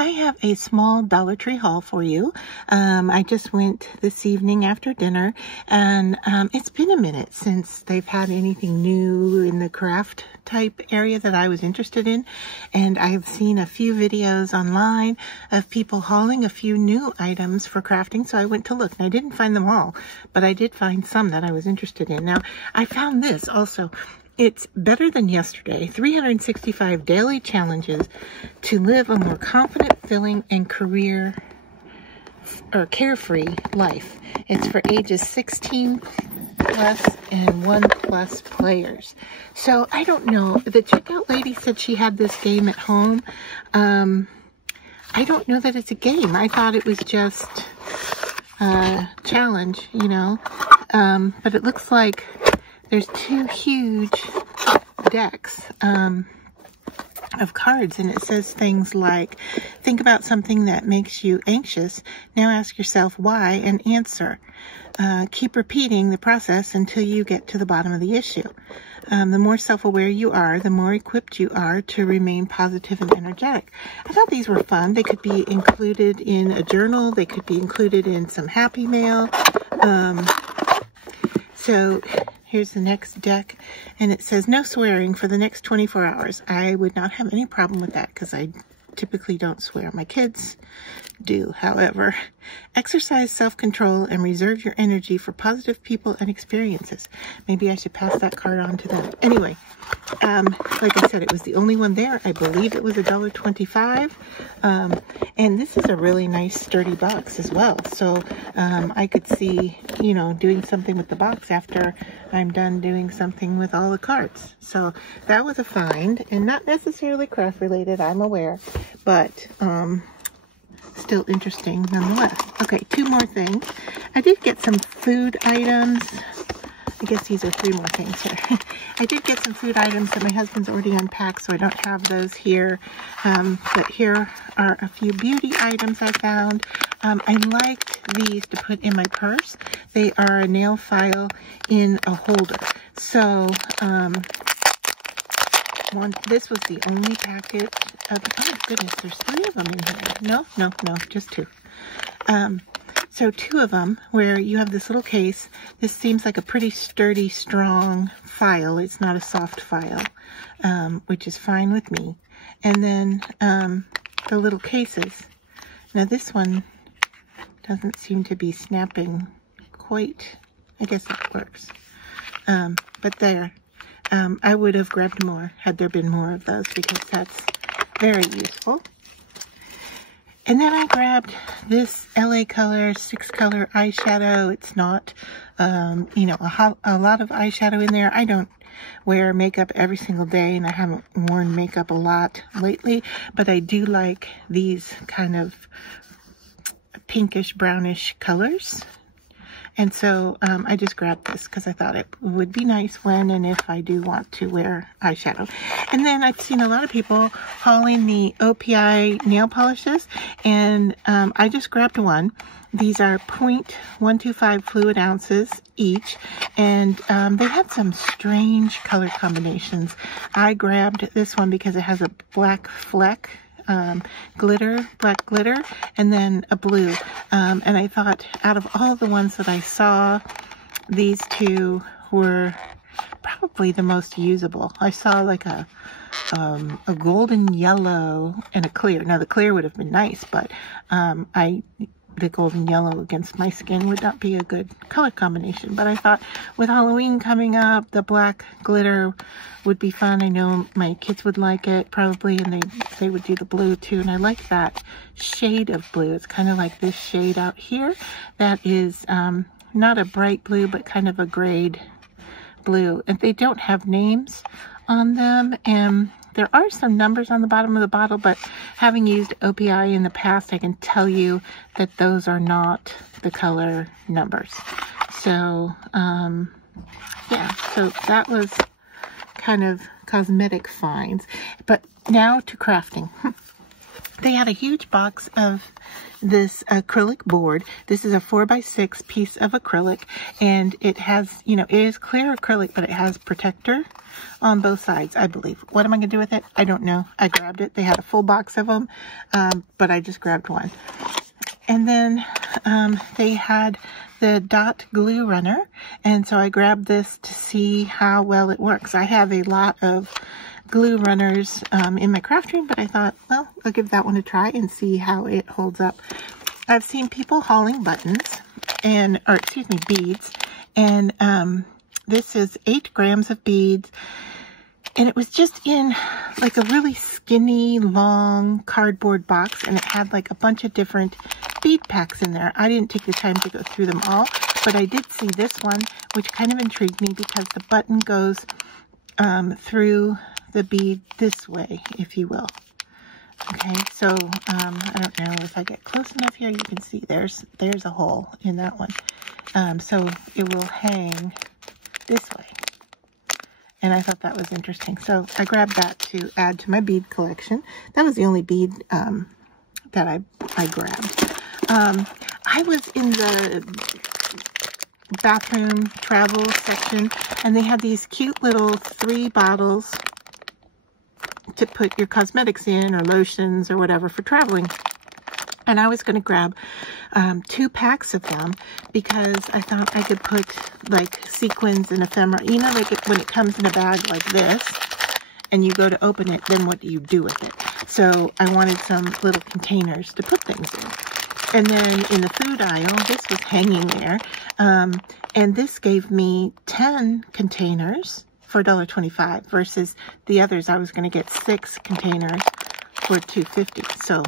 I have a small Dollar Tree haul for you. I just went this evening after dinner, and it's been a minute since they've had anything new in the craft type area that I was interested in, and I've seen a few videos online of people hauling a few new items for crafting, so I went to look, and I didn't find them all, but I did find some that I was interested in. Now, I found this also. It's better than yesterday. 365 daily challenges to live a more confident, filling, and carefree life. It's for ages 16 plus and 1+ players. So I don't know. The checkout lady said she had this game at home. I don't know that it's a game. I thought it was just a challenge, you know. But it looks like there's 2 huge decks of cards, and it says things like, think about something that makes you anxious. Now ask yourself why and answer. Keep repeating the process until you get to the bottom of the issue. The more self-aware you are, the more equipped you are to remain positive and energetic. I thought these were fun. They could be included in a journal. They could be included in some Happy Mail. So here's the next deck, and it says no swearing for the next 24 hours. I would not have any problem with that because I typically don't swear. My kids do, however. Exercise self-control and reserve your energy for positive people and experiences. Maybe I should pass that card on to them. Anyway, like I said, it was the only one there. I believe it was $1.25. And this is a really nice sturdy box as well. So I could see, you know, doing something with the box after I'm done doing something with all the cards. So that was a find, and not necessarily craft related, I'm aware, but still interesting nonetheless. Okay, 2 more things. I did get some food items. I guess these are 3 more things here. I did get some food items that my husband's already unpacked, so I don't have those here. But here are a few beauty items I found. I liked these to put in my purse. They are a nail file in a holder. So, this was the only packet of, oh goodness, there's 3 of them in here. No, just 2. So 2 of them where you have this little case. This seems like a pretty sturdy, strong file. It's not a soft file, which is fine with me. And then the little cases. Now this one doesn't seem to be snapping quite. I guess it works. But there. I would have grabbed more had there been more of those because that's very useful. And then I grabbed this LA Color 6-color eyeshadow. It's not, you know, a lot of eyeshadow in there. I don't wear makeup every single day, and I haven't worn makeup a lot lately, but I do like these kind of pinkish, brownish colors. And so I just grabbed this because I thought it would be nice when and if I do want to wear eyeshadow. And then I've seen a lot of people hauling the OPI nail polishes, and I just grabbed one. These are 0.125 fluid ounces each, and they had some strange color combinations. I grabbed this one because it has a black fleck, black glitter, and then a blue. And I thought out of all the ones that I saw, these 2 were probably the most usable. I saw like a golden yellow and a clear. Now the clear would have been nice, but the golden yellow against my skin would not be a good color combination. But I thought with Halloween coming up, the black glitter would be fun. I know my kids would like it probably, and they would do the blue too. And I like that shade of blue. It's kind of like this shade out here. That is not a bright blue, but kind of a grade blue. And they don't have names on them, and there are some numbers on the bottom of the bottle, but having used OPI in the past, I can tell you that those are not the color numbers. So, yeah, so that was kind of cosmetic finds. But now to crafting. They had a huge box of this acrylic board. This is a 4x6 piece of acrylic, and it has, you know, it is clear acrylic, but it has protector on both sides, I believe. What am I going to do with it? I don't know. I grabbed it. They had a full box of them, but I just grabbed one. And then they had the dot glue runner, and so I grabbed this to see how well it works. I have a lot of glue runners in my craft room, but I thought, well, I'll give that one a try and see how it holds up. I've seen people hauling buttons and, or excuse me, beads, and this is 8 grams of beads, and it was just in like a really skinny, long cardboard box, and it had like a bunch of different bead packs in there. I didn't take the time to go through them all, but I did see this one, which kind of intrigued me because the button goes through the bead this way, if you will. Okay, so I don't know if I get close enough here, you can see there's a hole in that one. So it will hang this way. And I thought that was interesting. So I grabbed that to add to my bead collection. That was the only bead that I grabbed. I was in the bathroom travel section, and they had these cute little 3 bottles to put your cosmetics in, or lotions, or whatever for traveling. And I was going to grab 2 packs of them because I thought I could put like sequins and ephemera, you know, like when it comes in a bag like this and you go to open it, then what do you do with it? So I wanted some little containers to put things in. And then in the food aisle, this was hanging there, and this gave me 10 containers for $1.25 versus the others. I was going to get 6 containers for $2.50. So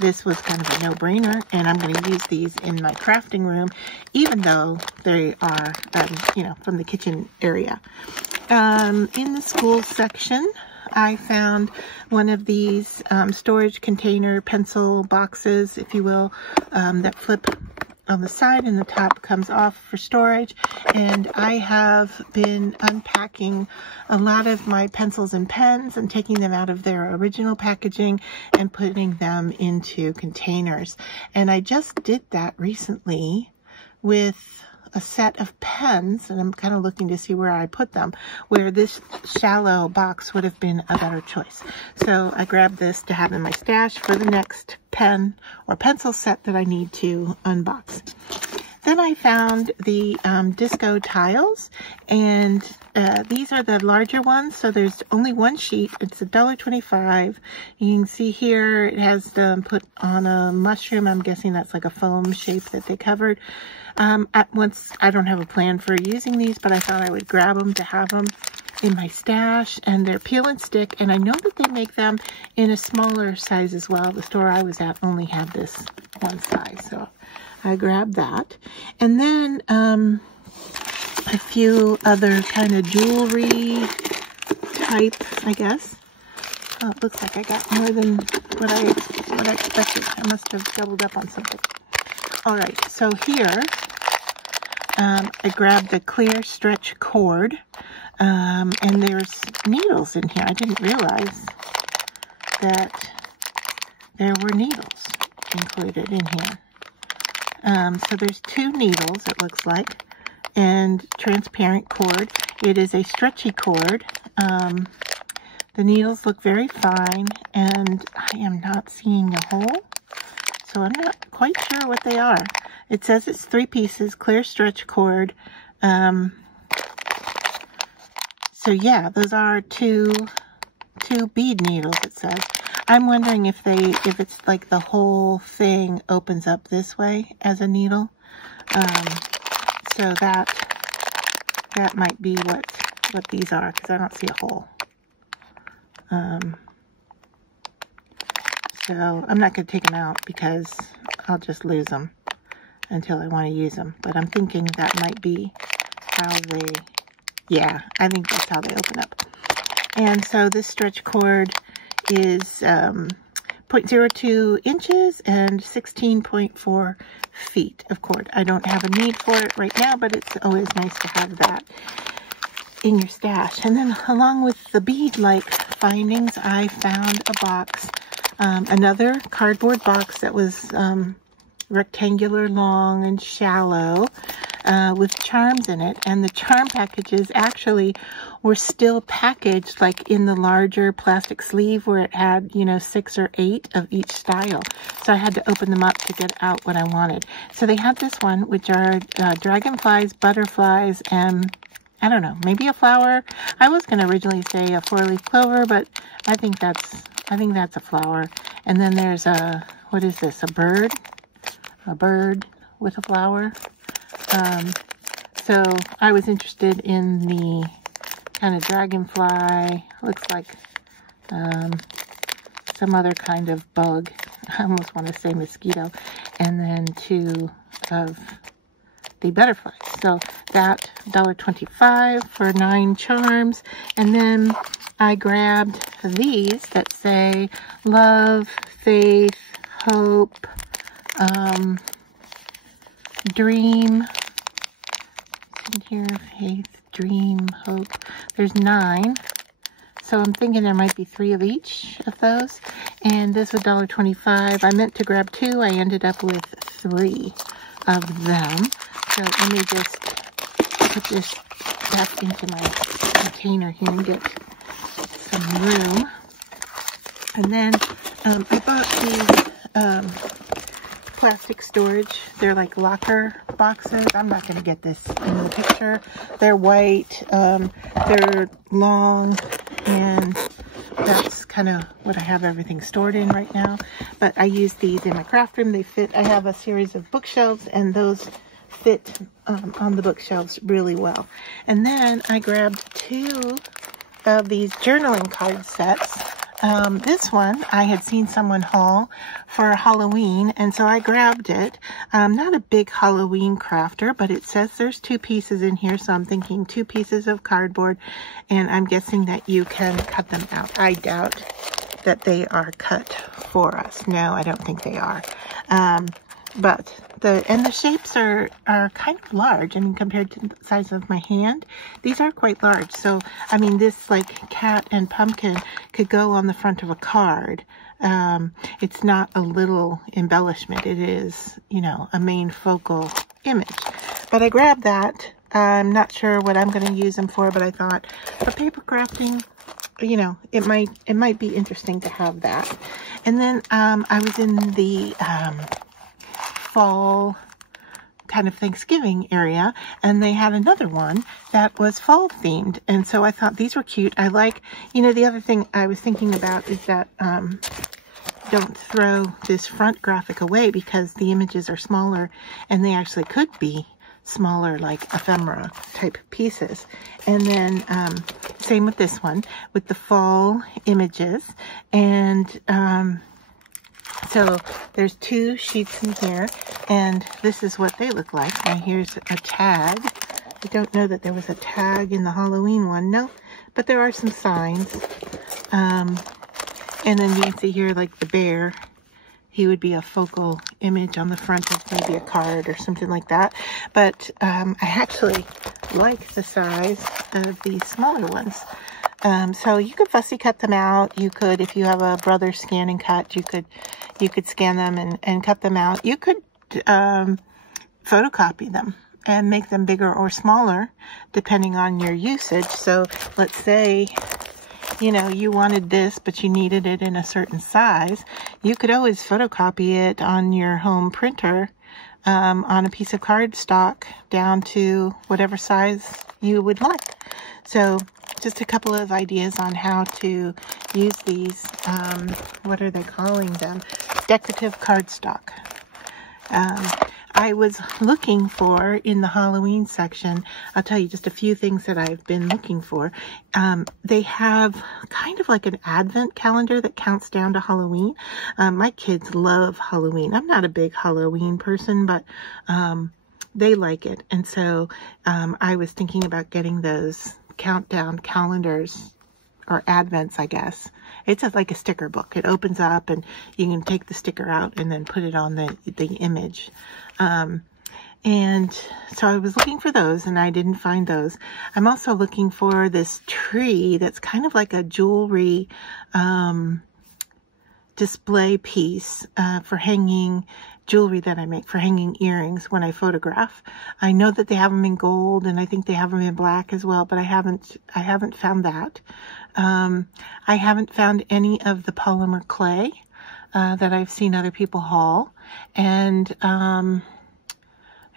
this was kind of a no-brainer, and I'm going to use these in my crafting room, even though they are, you know, from the kitchen area. In the school section, I found one of these storage container pencil boxes, if you will, that flip on the side, and the top comes off for storage. And I have been unpacking a lot of my pencils and pens and taking them out of their original packaging and putting them into containers. And I just did that recently with a set of pens, and I'm kind of looking to see where I put them, where this shallow box would have been a better choice. So I grabbed this to have in my stash for the next pen or pencil set that I need to unbox. Then I found the disco tiles, and these are the larger ones, so there's only one sheet. It's $1.25. You can see here it has them put on a mushroom. I'm guessing that's like a foam shape that they covered. I don't have a plan for using these, but I thought I would grab them to have them in my stash. And they're peel and stick, and I know that they make them in a smaller size as well. The store I was at only had this one size, so I grabbed that. And then a few other kind of jewelry type, I guess. Oh, it looks like I got more than what I expected. I must have doubled up on something. All right, so here I grabbed the clear stretch cord, and there's needles in here. I didn't realize that there were needles included in here. So there's 2 needles, it looks like, and transparent cord. It is a stretchy cord. The needles look very fine, and I am not seeing a hole, so I'm not quite sure what they are. It says it's 3 pieces, clear stretch cord. So yeah, those are two bead needles, it says. I'm wondering if it's like the whole thing opens up this way as a needle. So that might be what these are, because I don't see a hole. So I'm not going to take them out because I'll just lose them until I want to use them. But I'm thinking that might be how they, yeah, I think that's how they open up. And so this stretch cord is 0.02 inches and 16.4 feet of cord. I don't have a need for it right now, but it's always nice to have that in your stash. And then along with the bead-like findings, I found a box another cardboard box that was rectangular, long, and shallow, with charms in it. And the charm packages actually were still packaged like in the larger plastic sleeve where it had, you know, 6 or 8 of each style. So I had to open them up to get out what I wanted. So they had this one, which are dragonflies, butterflies, and I don't know, maybe a flower. I was going to originally say a 4-leaf clover, but I think that's a flower. And then there's a, what is this, a bird with a flower. So I was interested in the kind of dragonfly, looks like some other kind of bug. I almost want to say mosquito. And then 2 of the butterflies. So that $1.25 for 9 charms. And then I grabbed these that say love, faith, hope, dream. It's in here, faith, dream, hope. There's 9. So I'm thinking there might be 3 of each of those. And this was $1.25. I meant to grab 2. I ended up with 3 of them. So let me just put this back into my container here and get some room. And then I bought these plastic storage. They're like locker boxes. I'm not going to get this in the picture. They're white. They're long, and that's kind of what I have everything stored in right now. But I use these in my craft room. They fit. I have a series of bookshelves, and those fit on the bookshelves really well. And then I grabbed 2 of these journaling card sets. This one I had seen someone haul for Halloween, and so I grabbed it. Not a big Halloween crafter, but it says there's 2 pieces in here, so I'm thinking 2 pieces of cardboard, and I'm guessing that you can cut them out. I doubt that they are cut for us. No, I don't think they are. But the shapes are kind of large. I mean, compared to the size of my hand, these are quite large. So, I mean, this like cat and pumpkin could go on the front of a card. It's not a little embellishment. It is, you know, a main focal image. But I grabbed that. I'm not sure what I'm going to use them for, but I thought for paper crafting, you know, it might be interesting to have that. And then I was in the fall kind of Thanksgiving area, and they had another one that was fall themed, and so I thought these were cute. I like, you know, the other thing I was thinking about is that don't throw this front graphic away, because the images are smaller and they actually could be smaller, like ephemera type pieces. And then same with this one with the fall images. And so there's 2 sheets in here, and this is what they look like. Now here's a tag. I don't know that there was a tag in the Halloween one, no, but there are some signs. And then you can see here, like the bear, he would be a focal image on the front of maybe a card or something like that. But I actually like the size of these smaller ones. So you could fussy cut them out. You could, if you have a brother scan and cut, you could scan them and cut them out. You could photocopy them and make them bigger or smaller depending on your usage. So let's say, you know, you wanted this, but you needed it in a certain size. You could always photocopy it on your home printer on a piece of cardstock down to whatever size you would like. So just a couple of ideas on how to use these, what are they calling them? Decorative cardstock. I was looking for, in the Halloween section, I'll tell you just a few things that I've been looking for. They have kind of like an advent calendar that counts down to Halloween. My kids love Halloween. I'm not a big Halloween person, but they like it. And so I was thinking about getting those countdown calendars, or advents, I guess. It's like a sticker book. It opens up and you can take the sticker out and then put it on the image. And so I was looking for those, and I didn't find those. I'm also looking for this tree that's kind of like a jewelry display piece for hanging jewelry that I make, for hanging earrings when I photograph. I know that they have them in gold, and I think they have them in black as well, but I haven't found that. I haven't found any of the polymer clay that I've seen other people haul. And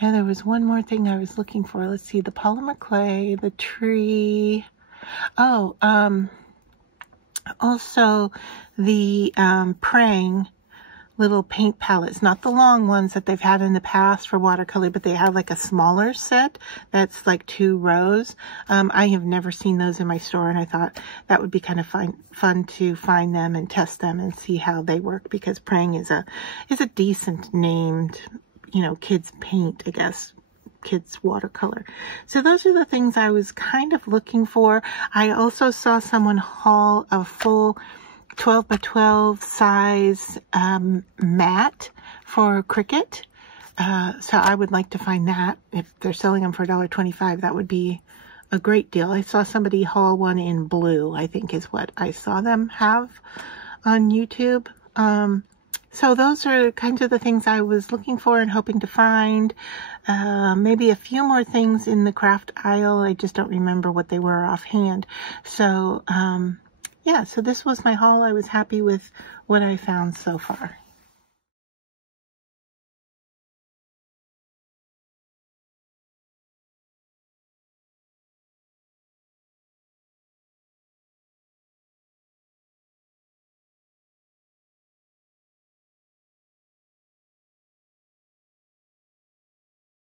there was one more thing I was looking for. Let's see, the polymer clay, the tree. Oh, also the praying little paint palettes, not the long ones that they've had in the past for watercolor, but they have like a smaller set that's like 2 rows. I have never seen those in my store, and I thought that would be kind of fun to find them and test them and see how they work, because praying is a decent named, you know, kids paint, I guess, kids watercolor. So those are the things I was kind of looking for. I also saw someone haul a full 12 by 12 size mat for Cricut. So I would like to find that. If they're selling them for $1.25, that would be a great deal. I saw somebody haul one in blue, I think is what I saw them have on YouTube. So those are kinds of the things I was looking for and hoping to find. Maybe a few more things in the craft aisle. I just don't remember what they were offhand. So, yeah, so this was my haul. I was happy with what I found so far.